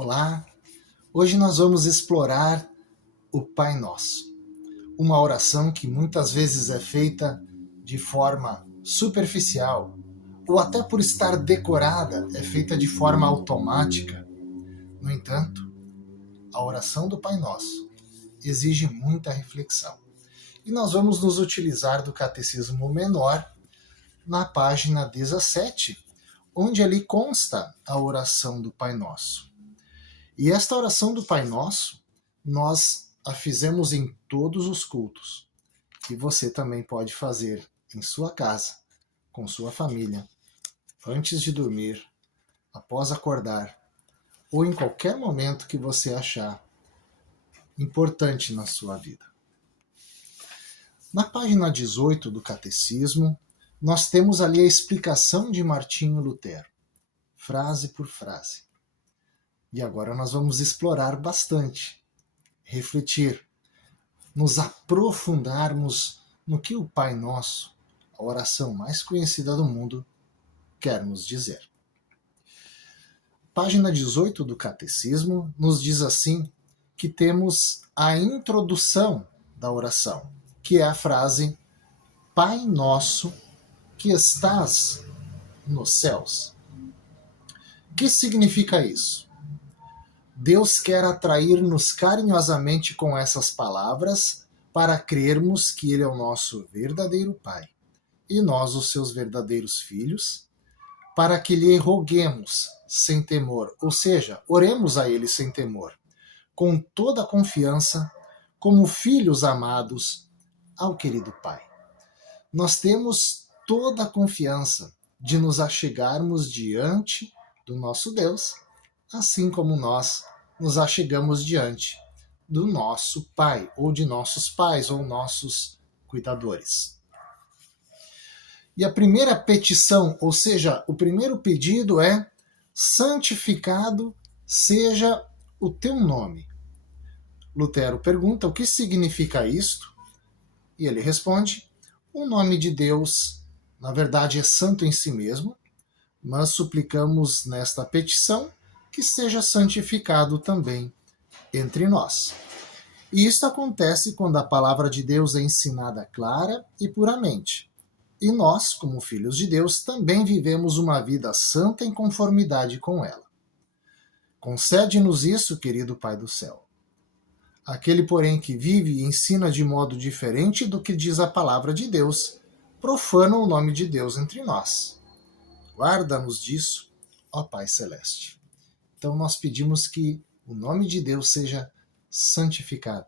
Olá, hoje nós vamos explorar o Pai Nosso, uma oração que muitas vezes é feita de forma superficial ou até por estar decorada é feita de forma automática. No entanto, a oração do Pai Nosso exige muita reflexão e nós vamos nos utilizar do Catecismo Menor na página 17, onde ali consta a oração do Pai Nosso. E esta oração do Pai Nosso, nós a fizemos em todos os cultos. E você também pode fazer em sua casa, com sua família, antes de dormir, após acordar, ou em qualquer momento que você achar importante na sua vida. Na página 18 do Catecismo, nós temos ali a explicação de Martinho Lutero, frase por frase. E agora nós vamos explorar bastante, refletir, nos aprofundarmos no que o Pai Nosso, a oração mais conhecida do mundo, quer nos dizer. Página 18 do Catecismo nos diz assim que temos a introdução da oração, que é a frase Pai Nosso que estás nos céus. O que significa isso? Deus quer atrair-nos carinhosamente com essas palavras para crermos que Ele é o nosso verdadeiro Pai e nós os seus verdadeiros filhos, para que lhe roguemos sem temor, ou seja, oremos a Ele sem temor, com toda a confiança, como filhos amados ao querido Pai. Nós temos toda a confiança de nos achegarmos diante do nosso Deus, assim como nós nos achegamos diante do nosso Pai, ou de nossos pais, ou nossos cuidadores. E a primeira petição, ou seja, o primeiro pedido é: santificado seja o teu nome. Lutero pergunta o que significa isto, e ele responde: o nome de Deus, na verdade, é santo em si mesmo, mas suplicamos nesta petição que seja santificado também entre nós. E isto acontece quando a palavra de Deus é ensinada clara e puramente. E nós, como filhos de Deus, também vivemos uma vida santa em conformidade com ela. Concede-nos isso, querido Pai do céu. Aquele, porém, que vive e ensina de modo diferente do que diz a palavra de Deus, profana o nome de Deus entre nós. Guarda-nos disso, ó Pai Celeste. Então nós pedimos que o nome de Deus seja santificado,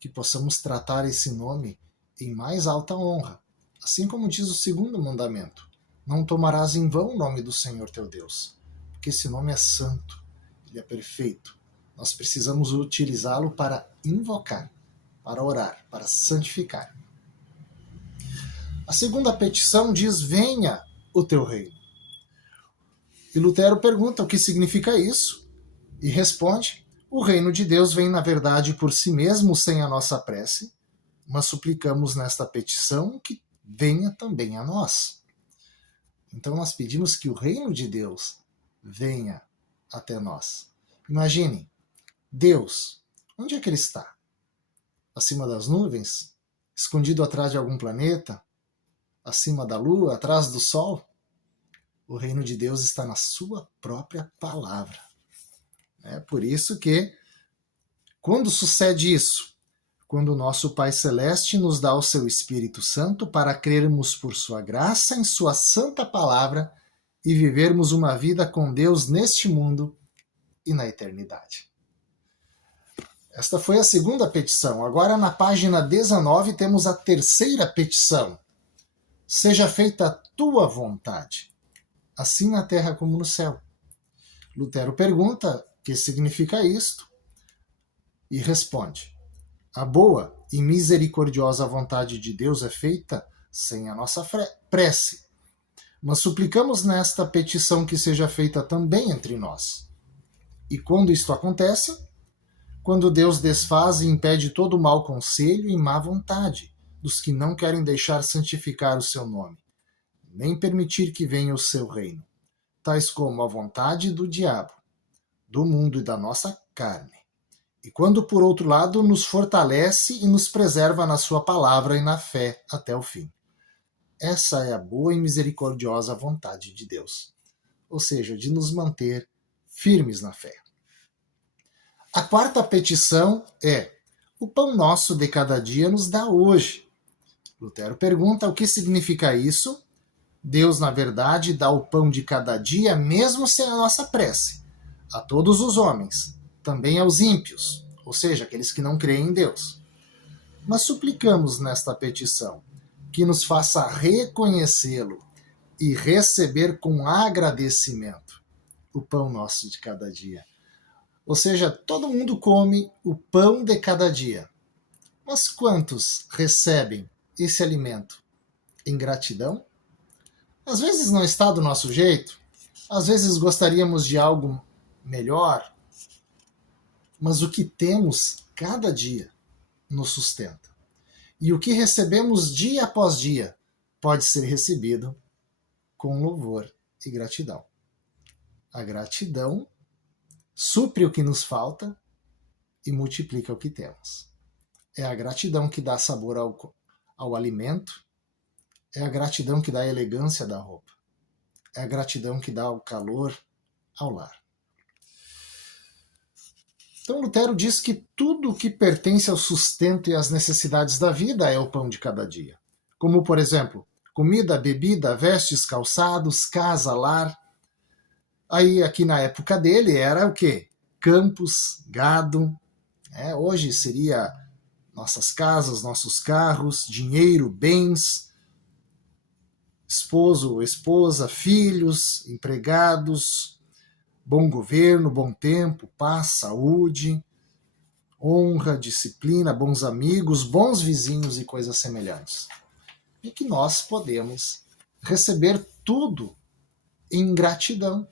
que possamos tratar esse nome em mais alta honra, assim como diz o segundo mandamento: não tomarás em vão o nome do Senhor teu Deus, porque esse nome é santo, ele é perfeito. Nós precisamos utilizá-lo para invocar, para orar, para santificar. A segunda petição diz: venha o teu reino. E Lutero pergunta o que significa isso, e responde: o reino de Deus vem, na verdade, por si mesmo, sem a nossa prece, mas suplicamos nesta petição que venha também a nós. Então nós pedimos que o reino de Deus venha até nós. Imaginem, Deus, onde é que Ele está? Acima das nuvens? Escondido atrás de algum planeta? Acima da lua? Atrás do sol? O reino de Deus está na sua própria palavra. É por isso que, quando sucede isso? Quando o nosso Pai Celeste nos dá o seu Espírito Santo para crermos por sua graça em sua santa palavra e vivermos uma vida com Deus neste mundo e na eternidade. Esta foi a segunda petição. Agora, na página 19, temos a terceira petição. Seja feita a tua vontade, assim na terra como no céu. Lutero pergunta o que significa isto e responde: a boa e misericordiosa vontade de Deus é feita sem a nossa prece, mas suplicamos nesta petição que seja feita também entre nós. E quando isto acontece? Quando Deus desfaz e impede todo o mau conselho e má vontade dos que não querem deixar santificar o seu nome, nem permitir que venha o seu reino, tais como a vontade do diabo, do mundo e da nossa carne. E quando, por outro lado, nos fortalece e nos preserva na sua palavra e na fé até o fim. Essa é a boa e misericordiosa vontade de Deus, ou seja, de nos manter firmes na fé. A quarta petição é: o pão nosso de cada dia nos dá hoje. Lutero pergunta o que significa isso. Deus, na verdade, dá o pão de cada dia, mesmo sem a nossa prece, a todos os homens, também aos ímpios, ou seja, aqueles que não creem em Deus. Mas suplicamos nesta petição que nos faça reconhecê-lo e receber com agradecimento o pão nosso de cada dia. Ou seja, todo mundo come o pão de cada dia. Mas quantos recebem esse alimento em gratidão? Às vezes não está do nosso jeito, às vezes gostaríamos de algo melhor, mas o que temos cada dia nos sustenta. E o que recebemos dia após dia pode ser recebido com louvor e gratidão. A gratidão supre o que nos falta e multiplica o que temos. É a gratidão que dá sabor ao alimento, é a gratidão que dá a elegância da roupa, é a gratidão que dá o calor ao lar. Então Lutero diz que tudo o que pertence ao sustento e às necessidades da vida é o pão de cada dia. Como, por exemplo, comida, bebida, vestes, calçados, casa, lar. Aí, aqui na época dele, era o quê? Campos, gado. Hoje seria nossas casas, nossos carros, dinheiro, bens, esposo, esposa, filhos, empregados, bom governo, bom tempo, paz, saúde, honra, disciplina, bons amigos, bons vizinhos e coisas semelhantes. E que nós podemos receber tudo em gratidão,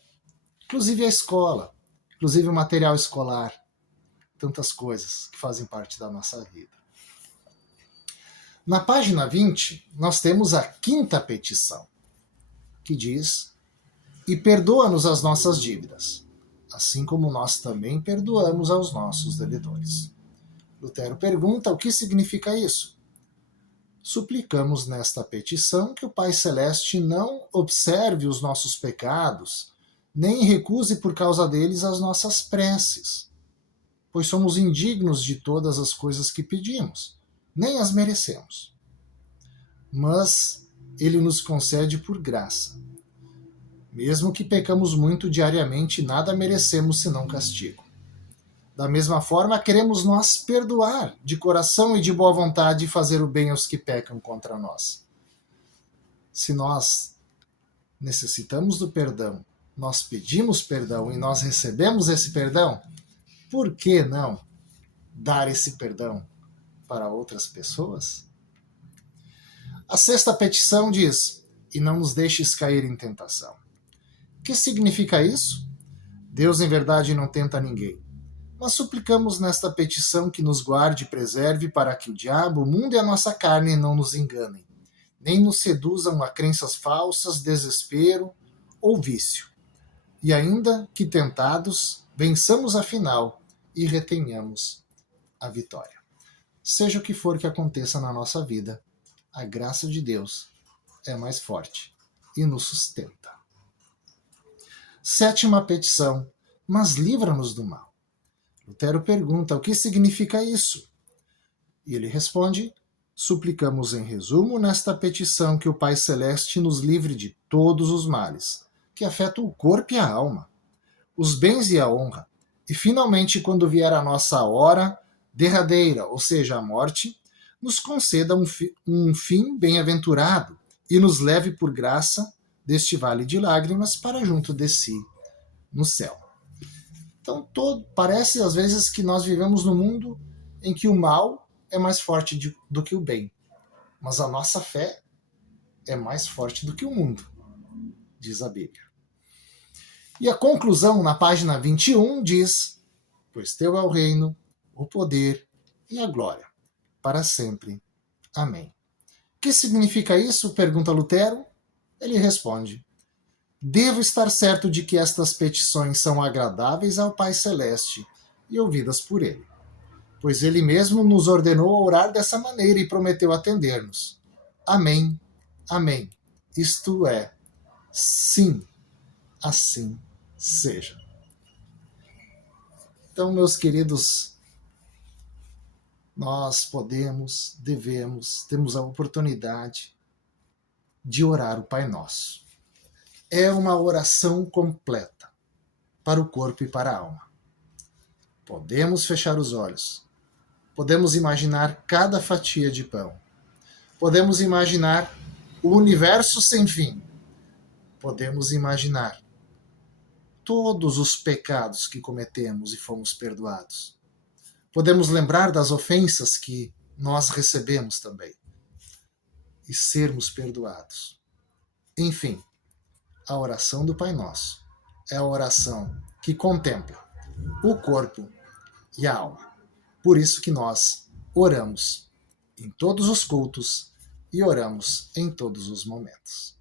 inclusive a escola, inclusive o material escolar, tantas coisas que fazem parte da nossa vida. Na página 20, nós temos a quinta petição, que diz: e perdoa-nos as nossas dívidas, assim como nós também perdoamos aos nossos devedores. Lutero pergunta o que significa isso. Suplicamos nesta petição que o Pai Celeste não observe os nossos pecados, nem recuse por causa deles as nossas preces, pois somos indignos de todas as coisas que pedimos, nem as merecemos. Mas ele nos concede por graça. Mesmo que pecamos muito diariamente, nada merecemos senão castigo. Da mesma forma, queremos nós perdoar de coração e de boa vontade e fazer o bem aos que pecam contra nós. Se nós necessitamos do perdão, nós pedimos perdão e nós recebemos esse perdão, por que não dar esse perdão para outras pessoas? A sexta petição diz: e não nos deixes cair em tentação. O que significa isso? Deus, em verdade, não tenta ninguém. Mas suplicamos nesta petição que nos guarde e preserve para que o diabo, o mundo e a nossa carne não nos enganem, nem nos seduzam a crenças falsas, desespero ou vício. E ainda que tentados, vençamos afinal e retenhamos a vitória. Seja o que for que aconteça na nossa vida, a graça de Deus é mais forte e nos sustenta. Sétima petição: mas livra-nos do mal. Lutero pergunta o que significa isso. E ele responde: suplicamos em resumo nesta petição que o Pai Celeste nos livre de todos os males, que afetam o corpo e a alma, os bens e a honra, e finalmente, quando vier a nossa hora derradeira, ou seja, a morte, nos conceda um fim bem-aventurado e nos leve por graça deste vale de lágrimas para junto de si, no céu. Então, parece às vezes que nós vivemos num mundo em que o mal é mais forte do que o bem, mas a nossa fé é mais forte do que o mundo, diz a Bíblia. E a conclusão, na página 21, diz: pois teu é o reino, o poder e a glória, para sempre. Amém. O que significa isso? Pergunta Lutero. Ele responde: Devo estar certo de que estas petições são agradáveis ao Pai Celeste e ouvidas por Ele, pois Ele mesmo nos ordenou orar dessa maneira e prometeu atender-nos. Amém. Amém. Isto é, sim, assim seja. Então, meus queridos, nós podemos, devemos, temos a oportunidade de orar o Pai Nosso. É uma oração completa para o corpo e para a alma. Podemos fechar os olhos. Podemos imaginar cada fatia de pão. Podemos imaginar o universo sem fim. Podemos imaginar todos os pecados que cometemos e fomos perdoados. Podemos lembrar das ofensas que nós recebemos também e sermos perdoados. Enfim, a oração do Pai Nosso é a oração que contempla o corpo e a alma. Por isso que nós oramos em todos os cultos e oramos em todos os momentos.